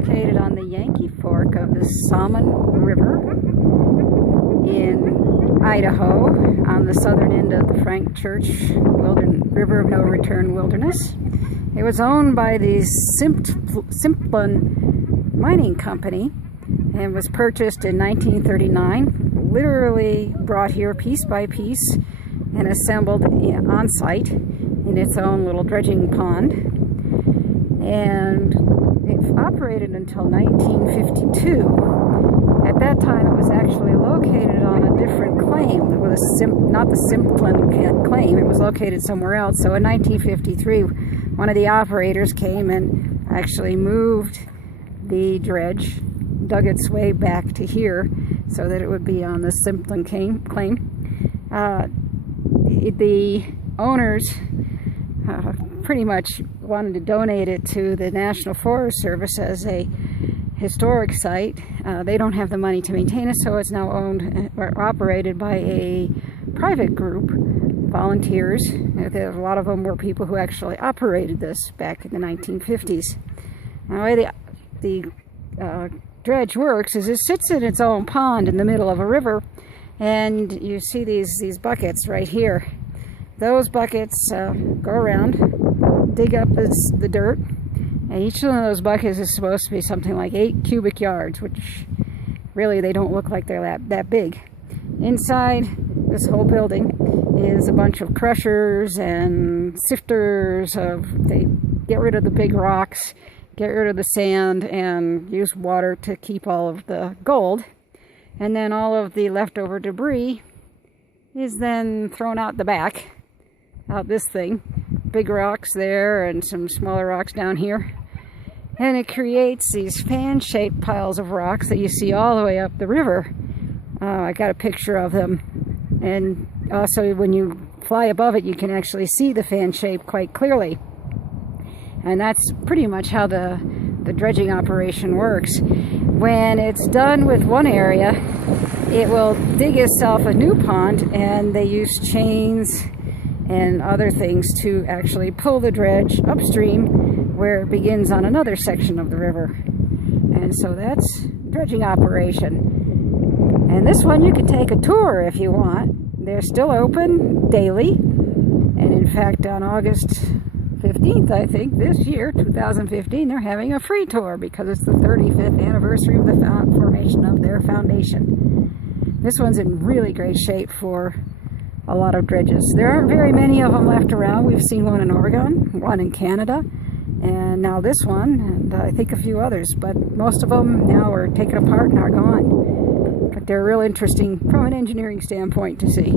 located on the Yankee Fork of the Salmon River in Idaho, on the southern end of the Frank Church River of No Return Wilderness. It was owned by the Salmon Mining Company and was purchased in 1939, literally brought here piece by piece and assembled on site in its own little dredging pond. And it operated until 1952. At that time, it was actually located on a different claim. It was not the Simplon claim. It was located somewhere else. So in 1953, one of the operators came and actually moved the dredge, dug its way back to here so that it would be on the Simplon claim. The owners pretty much wanted to donate it to the National Forest Service as a historic site. They don't have the money to maintain it, so it's now owned or operated by a private group, volunteers. A lot of them were people who actually operated this back in the 1950s. The way the dredge works is it sits in its own pond in the middle of a river, and you see these buckets right here. Those buckets go around, dig up the dirt, and each one of those buckets is supposed to be something like 8 cubic yards, which really they don't look like they're that big. Inside this whole building is a bunch of crushers and sifters. They get rid of the big rocks, get rid of the sand, and use water to keep all of the gold. And then all of the leftover debris is then thrown out the back, out this thing. Big rocks there and some smaller rocks down here. And it creates these fan-shaped piles of rocks that you see all the way up the river. I got a picture of them. And also when you fly above it, you can actually see the fan shape quite clearly. And that's pretty much how the dredging operation works. When it's done with one area, it will dig itself a new pond, and they use chains and other things to actually pull the dredge upstream where it begins on another section of the river. And so that's dredging operation. And this one you can take a tour if you want. They're still open daily. And in fact, on August 15th, I think, this year, 2015, they're having a free tour because it's the 35th anniversary of the formation of their foundation. This one's in really great shape for a lot of dredges. There aren't very many of them left around. We've seen one in Oregon, one in Canada, and now this one, and I think a few others, but most of them now are taken apart and are gone. But they're real interesting from an engineering standpoint to see.